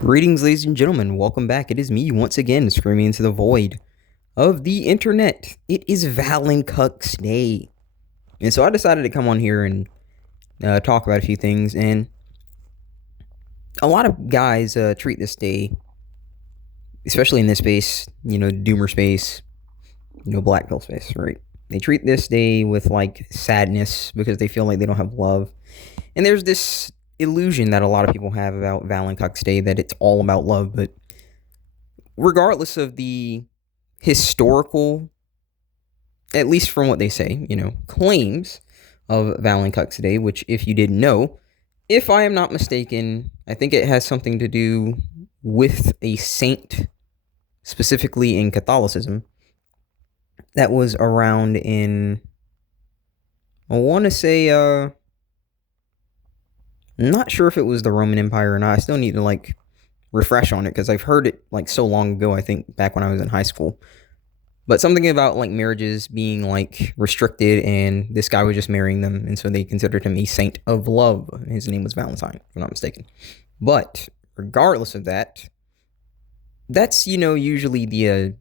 Greetings, ladies and gentlemen. Welcome back. It is me once again, screaming into the void of the internet. It is Valentine's Day. And so I decided to come on here and talk about a few things. And a lot of guys treat this day, especially in this space, doomer space, black pill space, right? They treat this day with like sadness because they feel like they don't have love. And there's this illusion that a lot of people have about Valentine's Day that it's all about love, but regardless of the historical, at least from what they say, claims of Valentine's Day, which, if you didn't know, if I am not mistaken, I think it has something to do with a saint, specifically in Catholicism, that was around in, I want to say, I'm not sure if it was the Roman Empire or not. I still need to, refresh on it because I've heard it, so long ago, I think, back when I was in high school. But something about marriages being restricted, and this guy was just marrying them, and so they considered him a saint of love. His name was Valentine, if I'm not mistaken. But regardless of that, that's usually the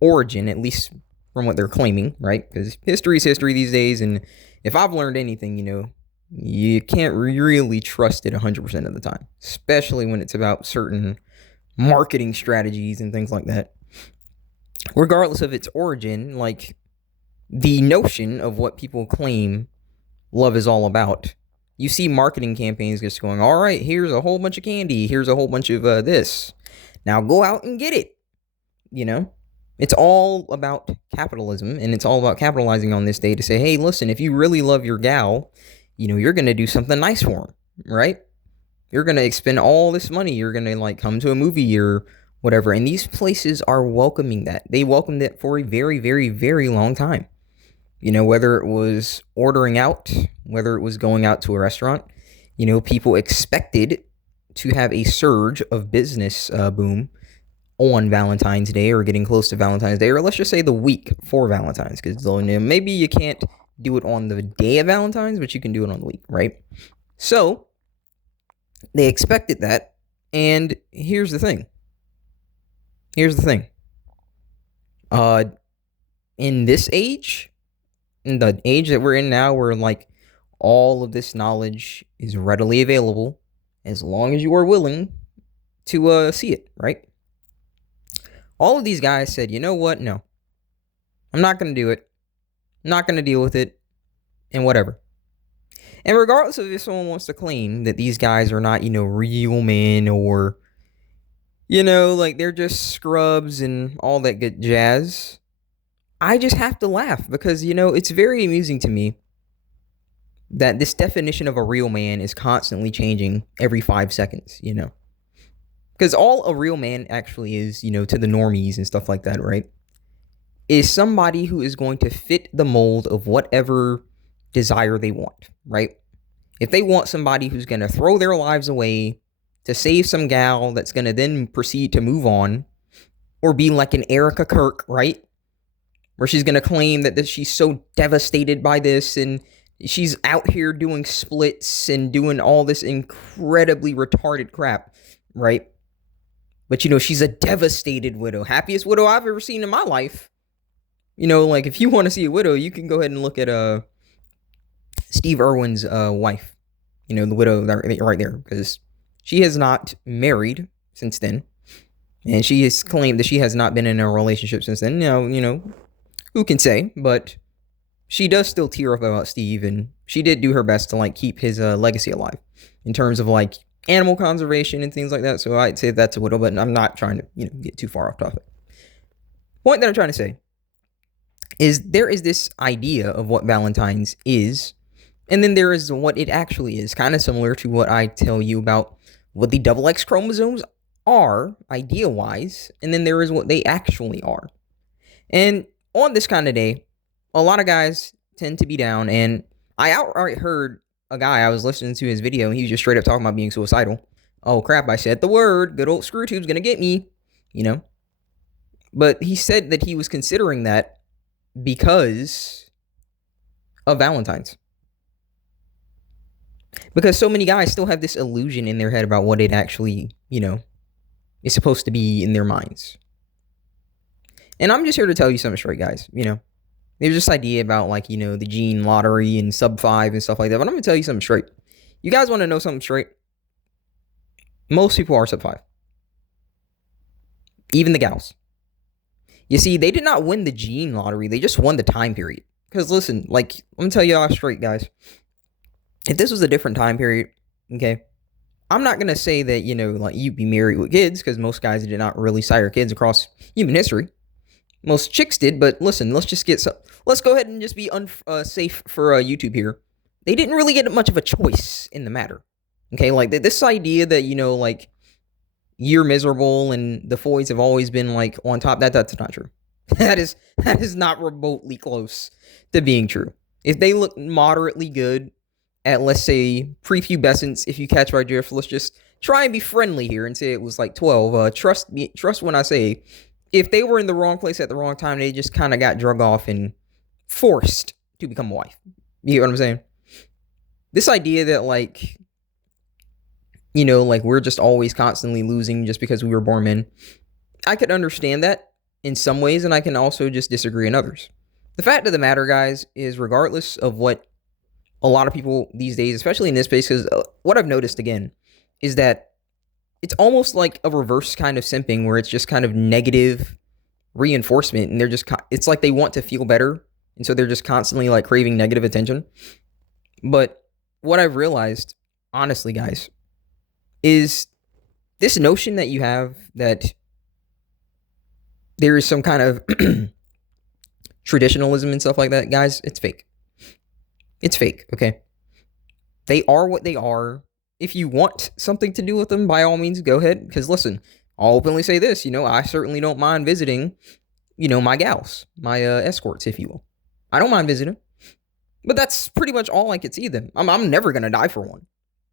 origin, at least from what they're claiming, right? Because history is history these days, and if I've learned anything, you can't really trust it 100% of the time, especially when it's about certain marketing strategies and things like that. Regardless of its origin, the notion of what people claim love is all about. You see marketing campaigns just going, all right, here's a whole bunch of candy. Here's a whole bunch of this. Now go out and get it. It's all about capitalism, and it's all about capitalizing on this day to say, hey, listen, if you really love your gal, you're going to do something nice for them, right? You're going to expend all this money. You're going to come to a movie or whatever. And these places are welcoming that. They welcomed it for a very, very, very long time. Whether it was ordering out, whether it was going out to a restaurant, people expected to have a surge of business boom on Valentine's Day or getting close to Valentine's Day, or let's just say the week for Valentine's, because maybe you can't do it on the day of Valentine's, but you can do it on the week, right? So they expected that. And here's the thing. In this age, in the age that we're in now, where all of this knowledge is readily available, as long as you are willing to see it, right? All of these guys said, you know what? No, I'm not going to do it. I'm not going to deal with it, and whatever. And regardless of if someone wants to claim that these guys are not, real men, or they're just scrubs and all that good jazz, I just have to laugh because, it's very amusing to me that this definition of a real man is constantly changing every 5 seconds, Because all a real man actually is, to the normies and stuff like that, right? Is somebody who is going to fit the mold of whatever desire they want, right? If they want somebody who's going to throw their lives away to save some gal that's going to then proceed to move on, or be like an Erica Kirk, right? Where she's going to claim that she's so devastated by this, and she's out here doing splits and doing all this incredibly retarded crap, right? But, she's a devastated widow. Happiest widow I've ever seen in my life. If you want to see a widow, you can go ahead and look at Steve Irwin's wife. The widow right there, because she has not married since then. And she has claimed that she has not been in a relationship since then. Who can say? But she does still tear up about Steve, and she did do her best to keep his legacy alive in terms of animal conservation and things like that. So I'd say that's a widow, but I'm not trying to get too far off topic. Point that I'm trying to say is there is this idea of what Valentine's is, and then there is what it actually is, kind of similar to what I tell you about what the double X chromosomes are, idea-wise, and then there is what they actually are. And on this kind of day, a lot of guys tend to be down, and I outright heard a guy, I was listening to his video, and he was just straight up talking about being suicidal. Oh crap, I said the word, good old Screwtube's gonna get me, But he said that he was considering that because of Valentine's. Because so many guys still have this illusion in their head about what it actually, is supposed to be in their minds. And I'm just here to tell you something straight, guys. There's this idea about like, the gene lottery and sub 5 and stuff like that. But I'm going to tell you something straight. You guys want to know something straight? Most people are sub 5. Even the gals. You see, they did not win the gene lottery. They just won the time period. Because listen, like, I'm going to tell you all straight, guys. If this was a different time period, okay, I'm not going to say that, like you'd be married with kids, because most guys did not really sire kids across human history. Most chicks did, but listen, let's go ahead and just be safe for YouTube here. They didn't really get much of a choice in the matter. Okay, like this idea that, like, you're miserable and the Foys have always been like on top, that's not true. That is not remotely close to being true. If they look moderately good at, let's say, prepubescence, if you catch my drift, let's just try and be friendly here and say it was like 12. Trust when I say, if they were in the wrong place at the wrong time, they just kind of got drug off and forced to become a wife. You get what I'm saying? This idea that like, like we're just always constantly losing just because we were born men. I could understand that in some ways, and I can also just disagree in others. The fact of the matter, guys, is regardless of what a lot of people these days, especially in this space, because what I've noticed again is that it's almost like a reverse kind of simping where it's just kind of negative reinforcement, and it's like they want to feel better, and so they're just constantly like craving negative attention. But what I've realized, honestly, guys, is this notion that you have that there is some kind of traditionalism and stuff like that, guys, it's fake. It's fake, okay? They are what they are. If you want something to do with them, by all means, go ahead. Because listen, I'll openly say this, I certainly don't mind visiting, my gals, my escorts, if you will. I don't mind visiting. But that's pretty much all I could see them. I'm never going to die for one.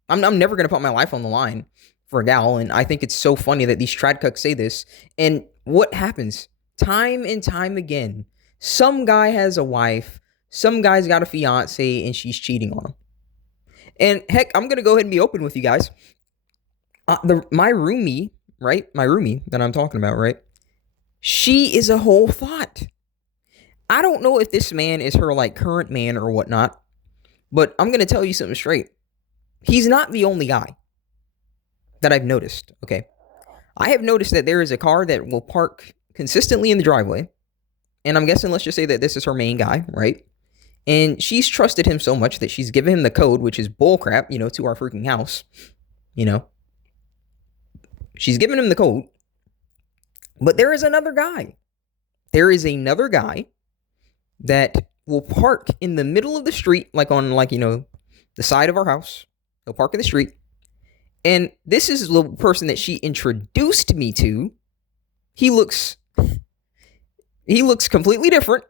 I'm never going to put my life on the line for a gal. And I think it's so funny that these tradcucks say this. And what happens? Time and time again, some guy has a wife, some guy's got a fiance, and she's cheating on him. And heck, I'm going to go ahead and be open with you guys. My roomie, right? My roomie that I'm talking about, right? She is a whole thought. I don't know if this man is her like current man or whatnot, but I'm going to tell you something straight. He's not the only guy that I've noticed, okay? I have noticed that there is a car that will park consistently in the driveway, and I'm guessing, let's just say that this is her main guy, right? And she's trusted him so much that she's given him the code, which is bullcrap, to our freaking house, She's given him the code, but there is another guy. There is another guy that will park in the middle of the street, like on, like, the side of our house. He'll park in the street. And this is the person that she introduced me to. He looks completely different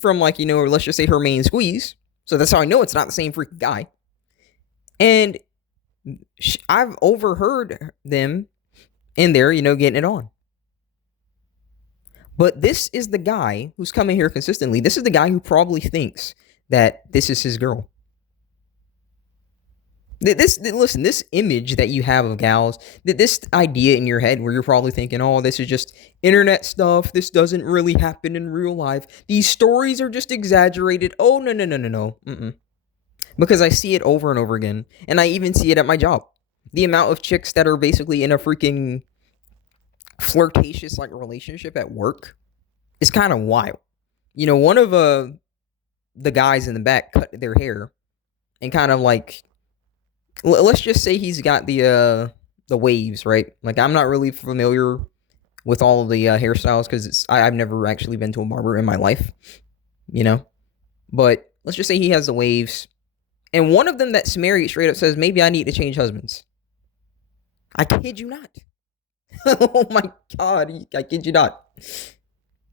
from, like, let's just say her main squeeze. So that's how I know it's not the same freaking guy. And I've overheard them in there, getting it on. But this is the guy who's coming here consistently. This is the guy who probably thinks that this is his girl. Listen, this image that you have of gals, this idea in your head where you're probably thinking, oh, this is just internet stuff. This doesn't really happen in real life. These stories are just exaggerated. Oh, no. Mm-mm. Because I see it over and over again. And I even see it at my job. The amount of chicks that are basically in a freaking flirtatious like relationship at work is kind of wild. One of the guys in the back cut their hair and kind of like, let's just say he's got the waves, right? Like, I'm not really familiar with all of the hairstyles because I've never actually been to a barber in my life, But let's just say he has the waves, and one of them that's married straight up says, maybe I need to change husbands. I kid you not. Oh my God, I kid you not.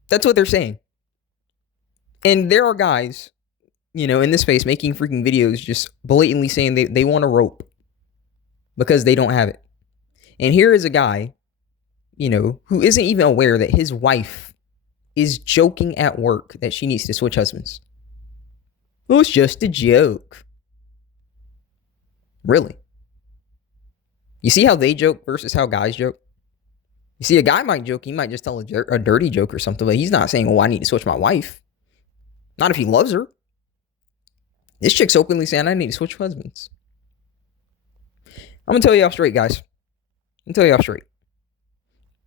That's what they're saying. And there are guys, in this space making freaking videos just blatantly saying they want a rope because they don't have it. And here is a guy, who isn't even aware that his wife is joking at work that she needs to switch husbands. It was just a joke. Really? You see how they joke versus how guys joke? You see, a guy might joke, he might just tell a dirty joke or something, but he's not saying, oh, I need to switch my wife. Not if he loves her. This chick's openly saying, I need to switch husbands. I'm going to tell you off straight, guys. I'm going to tell you off straight.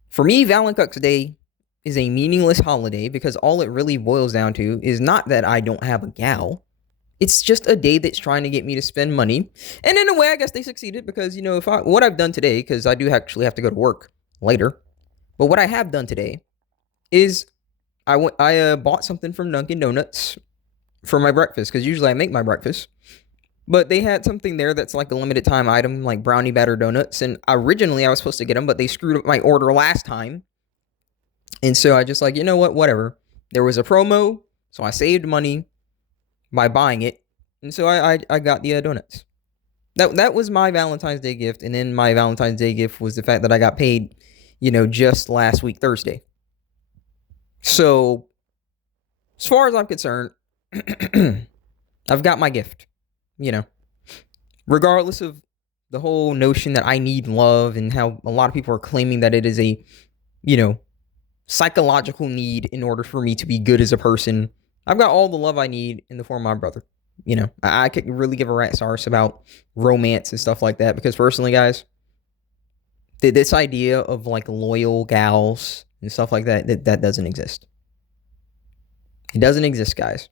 For me, Valentine's Day is a meaningless holiday because all it really boils down to is not that I don't have a gal. It's just a day that's trying to get me to spend money. And in a way, I guess they succeeded because, what I've done today, because I do actually have to go to work later, but what I have done today is I bought something from Dunkin' Donuts for my breakfast, because usually I make my breakfast. But they had something there that's like a limited time item, like brownie batter donuts. And originally I was supposed to get them, but they screwed up my order last time. And so I just like, you know what, whatever. There was a promo, so I saved money by buying it. And so I got the donuts. That was my Valentine's Day gift. And then my Valentine's Day gift was the fact that I got paid, just last week, Thursday. So as far as I'm concerned, I've got my gift. Regardless of the whole notion that I need love and how a lot of people are claiming that it is a, psychological need in order for me to be good as a person, I've got all the love I need in the form of my brother. I could really give a rat's arse about romance and stuff like that, because personally, guys, this idea of like loyal gals and stuff like that doesn't exist. It doesn't exist, guys.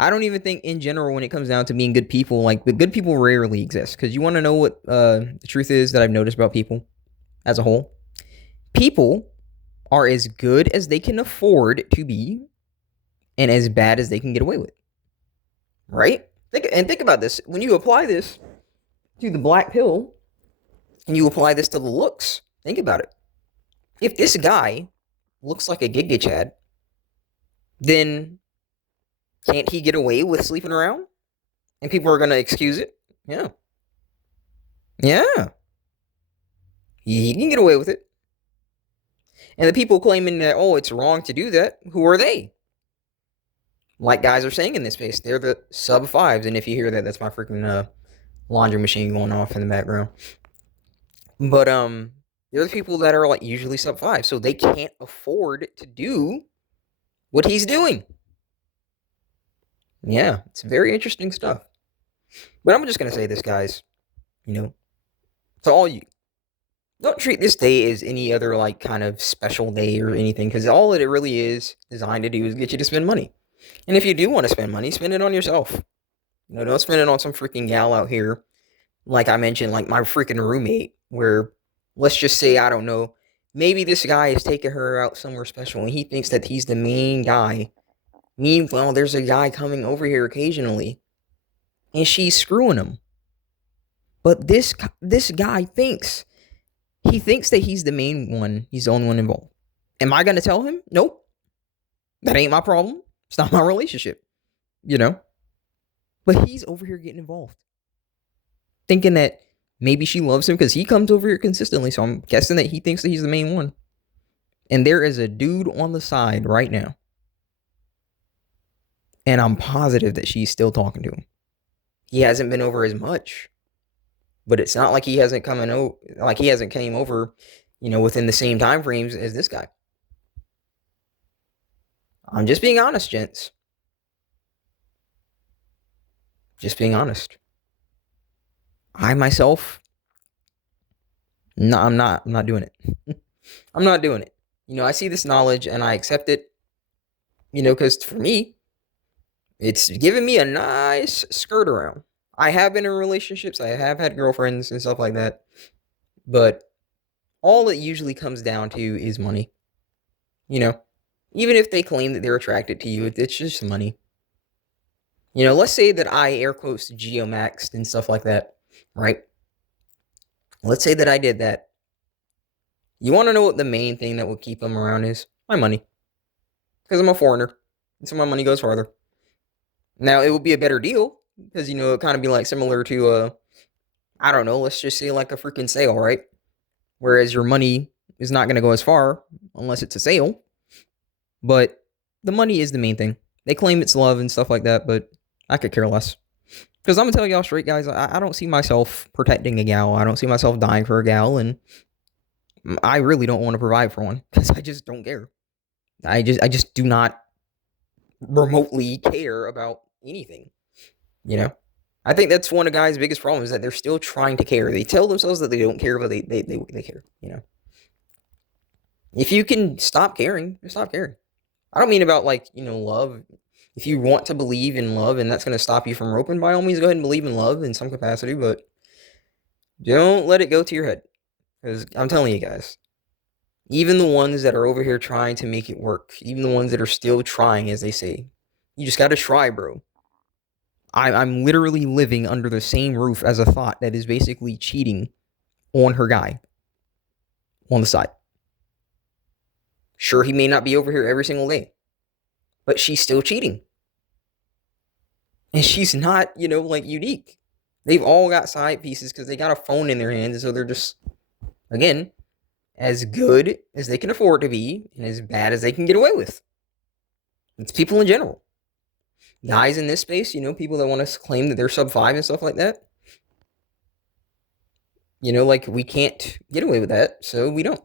I don't even think in general, when it comes down to being good people, like the good people rarely exist. Because you want to know what the truth is that I've noticed about people as a whole? People are as good as they can afford to be and as bad as they can get away with. Right? Think about this. When you apply this to the black pill and you apply this to the looks, think about it. If this guy looks like a Giga Chad, then can't he get away with sleeping around? And people are going to excuse it? Yeah. Yeah. He can get away with it. And the people claiming that, oh, it's wrong to do that, who are they? Like guys are saying in this space, they're the sub fives. And if you hear that, that's my freaking laundry machine going off in the background. But they're the people that are like usually sub five. So they can't afford to do what he's doing. Yeah, it's very interesting stuff. But I'm just going to say this, guys, to all you, don't treat this day as any other like kind of special day or anything, because all that it really is designed to do is get you to spend money. And if you do want to spend money, spend it on yourself. Don't spend it on some freaking gal out here. Like I mentioned, like my freaking roommate, where let's just say, I don't know, maybe this guy is taking her out somewhere special and he thinks that he's the main guy. Meanwhile, there's a guy coming over here occasionally and she's screwing him. But this guy thinks that he's the main one. He's the only one involved. Am I going to tell him? Nope. That ain't my problem. It's not my relationship. But he's over here getting involved. Thinking that maybe she loves him because he comes over here consistently. So I'm guessing that he thinks that he's the main one. And there is a dude on the side right now. And I'm positive that she's still talking to him. He hasn't been over as much. But it's not like he hasn't came over, within the same time frames as this guy. I'm just being honest, gents. Just being honest. I myself, no, I'm not doing it. I'm not doing it. I see this knowledge and I accept it, because for me, it's giving me a nice skirt around. I have been in relationships. I have had girlfriends and stuff like that. But all it usually comes down to is money. Even if they claim that they're attracted to you, it's just money. Let's say that I air quotes geomaxed and stuff like that, right? Let's say that I did that. You want to know what the main thing that will keep them around is? My money. Because I'm a foreigner. And so my money goes farther. Now, it would be a better deal. Because, it kind of be like similar to, I don't know, let's just say like a freaking sale, right? Whereas your money is not going to go as far unless it's a sale. But the money is the main thing. They claim it's love and stuff like that, but I could care less. Because I'm going to tell y'all straight, guys, I don't see myself protecting a gal. I don't see myself dying for a gal. And I really don't want to provide for one because I just don't care. I just do not remotely care about anything. You know, I think that's one of guys' biggest problems, is that they're still trying to care. They tell themselves that they don't care, but they care. If you can stop caring, just stop caring. I don't mean about, like, love. If you want to believe in love and that's going to stop you from roping, by all means, go ahead and believe in love in some capacity, but don't let it go to your head. Because I'm telling you guys, even the ones that are over here trying to make it work, even the ones that are still trying, as they say, you just got to try, bro. I'm literally living under the same roof as a thought that is basically cheating on her guy on the side. Sure, he may not be over here every single day, but she's still cheating. And she's not, like, unique. They've all got side pieces because they got a phone in their hands, and so they're just, again, as good as they can afford to be and as bad as they can get away with. It's people in general. Guys in this space, people that want to claim that they're sub 5 and stuff like that. Like, we can't get away with that, so we don't.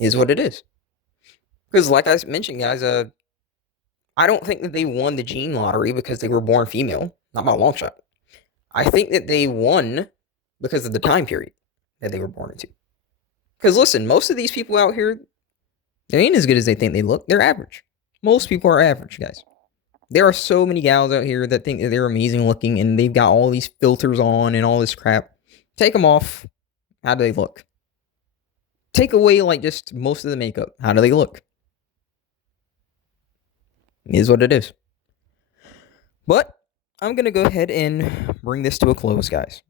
Is what it is. Because, like I mentioned, guys, I don't think that they won the gene lottery because they were born female. Not by a long shot. I think that they won because of the time period that they were born into. Because listen, most of these people out here, they ain't as good as they think they look. They're average. Most people are average, guys. There are so many gals out here that think that they're amazing looking and they've got all these filters on and all this crap. Take them off. How do they look? Take away, like, just most of the makeup. How do they look? It is what it is. But I'm going to go ahead and bring this to a close, guys.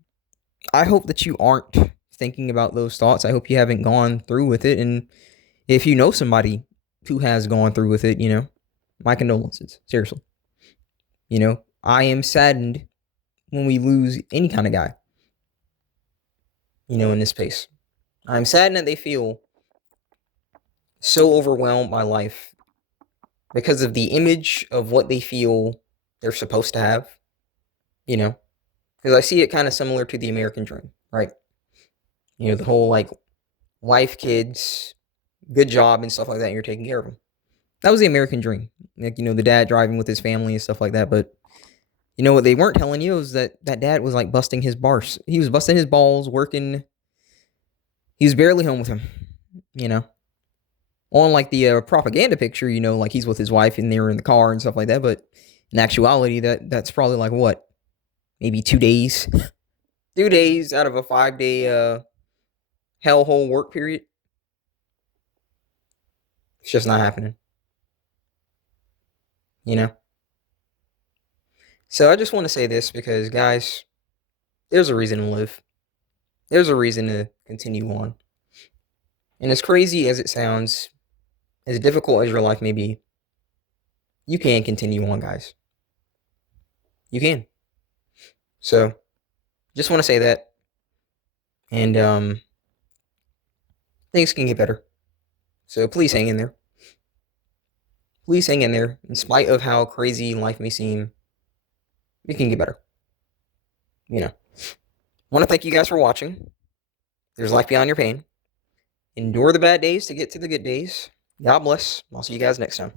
I hope that you aren't thinking about those thoughts. I hope you haven't gone through with it. And if you know somebody who has gone through with it, my condolences. Seriously. I am saddened when we lose any kind of guy, in this space. I'm saddened that they feel so overwhelmed by life because of the image of what they feel they're supposed to have, because I see it kind of similar to the American dream, right? The whole, like, wife, kids, good job and stuff like that, and you're taking care of them. That was the American dream. Like, the dad driving with his family and stuff like that. But what they weren't telling you is that dad was, like, busting his bars. He was busting his balls, working. He was barely home with him, on, like, the propaganda picture, like, he's with his wife and they were in the car and stuff like that. But in actuality, that's probably, like, what, maybe 2 days, 2 days out of a 5-day hellhole work period. It's just not happening. So I just want to say this because, guys, there's a reason to live. There's a reason to continue on. And as crazy as it sounds, as difficult as your life may be, you can continue on, guys. You can. So, just want to say that. And things can get better. So please hang in there. Please hang in there. In spite of how crazy life may seem, it can get better. Want to thank you guys for watching. There's life beyond your pain. Endure the bad days to get to the good days. God bless. I'll see you guys next time.